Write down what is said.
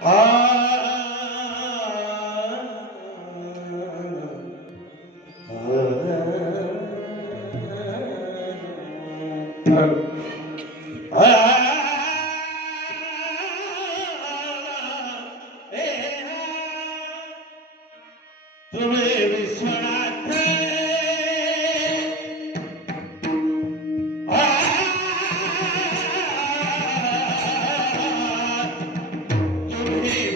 ah me visionas Amen.